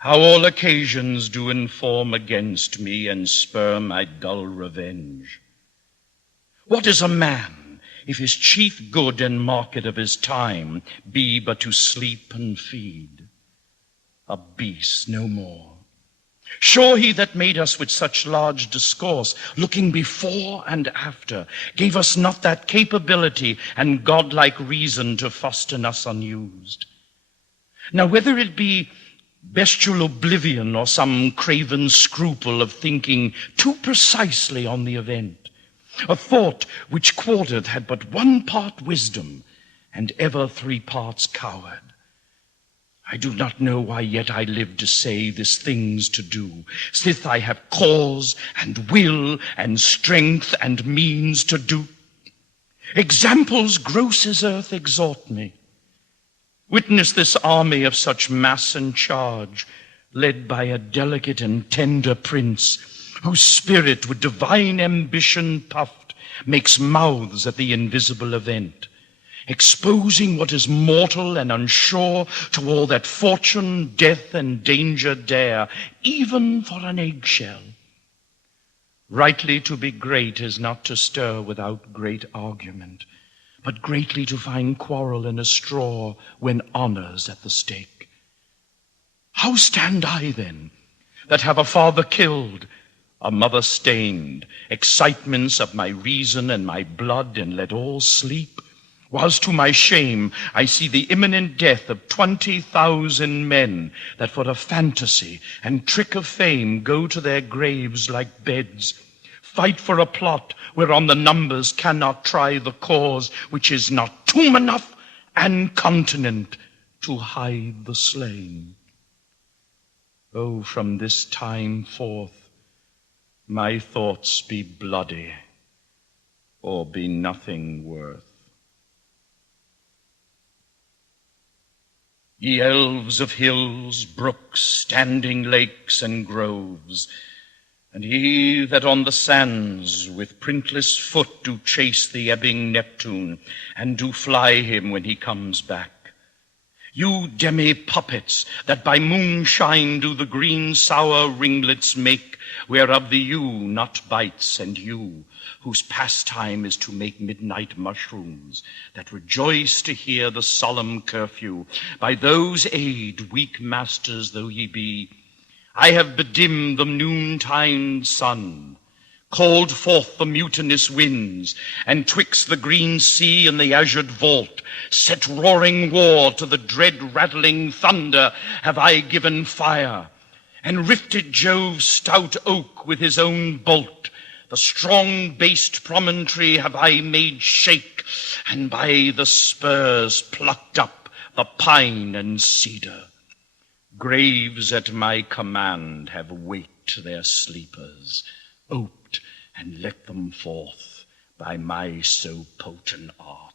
How all occasions do inform against me and spur my dull revenge. What is a man if his chief good and market of his time be but to sleep and feed? A beast, no more. Sure, he that made us with such large discourse, looking before and after, gave us not that capability and godlike reason to fasten us unused. Now, whether it be bestial oblivion or some craven scruple of thinking too precisely on the event, a thought which quartered had but one part wisdom and ever 3 parts coward, I do not know why yet I live to say this thing's to do, sith I have cause and will and strength and means to do. Examples gross as earth exhort me. Witness this army of such mass and charge, led by a delicate and tender prince, whose spirit with divine ambition puffed makes mouths at the invisible event, exposing what is mortal and unsure to all that fortune, death, and danger dare, even for an eggshell. Rightly to be great is not to stir without great argument, but greatly to find quarrel in a straw when honor's at the stake. How stand I then, that have a father killed, a mother stained, excitements of my reason and my blood, and let all sleep, whilst to my shame I see the imminent death of 20,000 men that for a fantasy and trick of fame go to their graves like beds, fight for a plot whereon the numbers cannot try the cause, which is not tomb enough and continent to hide the slain. Oh, from this time forth my thoughts be bloody or be nothing worth. Ye elves of hills, brooks, standing lakes, and groves, and ye that on the sands with printless foot do chase the ebbing Neptune, and do fly him when he comes back. You demi-puppets that by moonshine do the green sour ringlets make, whereof the yew not bites, and you, whose pastime is to make midnight mushrooms, that rejoice to hear the solemn curfew, by those aid, weak masters though ye be, I have bedimmed the noontide sun, called forth the mutinous winds, and twixt the green sea and the azured vault, set roaring war to the dread rattling thunder have I given fire, and rifted Jove's stout oak with his own bolt. The strong based promontory have I made shake, and by the spurs plucked up the pine and cedar. Graves at my command have waked their sleepers, oped and let them forth by my so potent art.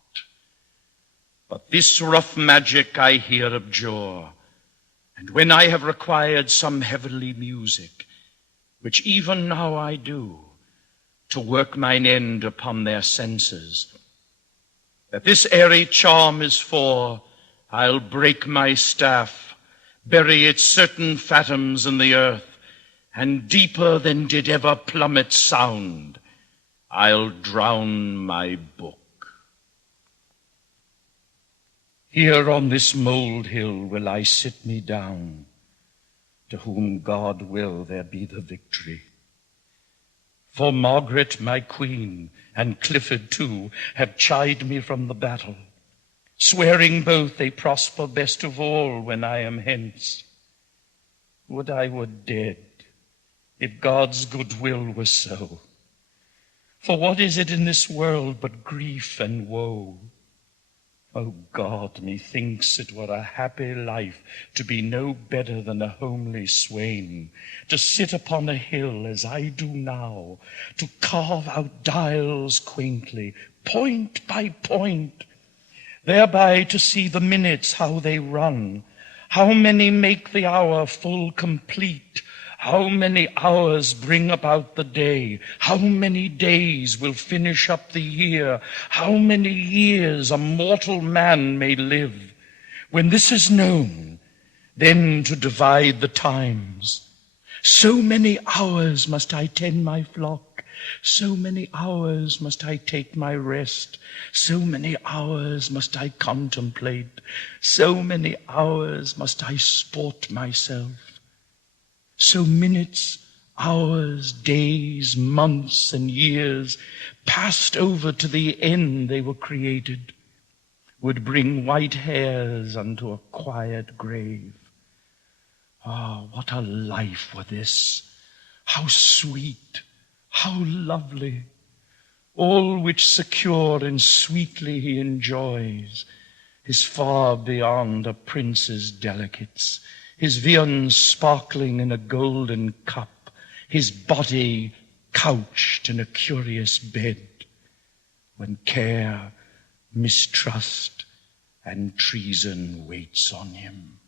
But this rough magic I here abjure, and when I have required some heavenly music, which even now I do, to work mine end upon their senses, that this airy charm is for, I'll break my staff, bury its certain fathoms in the earth, and deeper than did ever plummet sound, I'll drown my book. Here on this mould hill will I sit me down, to whom God will there be the victory. For Margaret, my queen, and Clifford too, have chid me from the battle, swearing both they prosper best of all when I am hence. Would I were dead, if God's good will were so. For what is it in this world but grief and woe? O God, methinks it were a happy life to be no better than a homely swain, to sit upon a hill as I do now, to carve out dials quaintly, point by point, thereby to see the minutes how they run, how many make the hour full complete, how many hours bring about the day, how many days will finish up the year, how many years a mortal man may live. When this is known, then to divide the times. So many hours must I tend my flock, so many hours must I take my rest, so many hours must I contemplate, so many hours must I sport myself. So minutes, hours, days, months, and years passed over to the end they were created, would bring white hairs unto a quiet grave. Ah, what a life were this! How sweet, how lovely! All which secure and sweetly he enjoys is far beyond a prince's delicates, his viands sparkling in a golden cup, his body couched in a curious bed, when care, mistrust, and treason waits on him.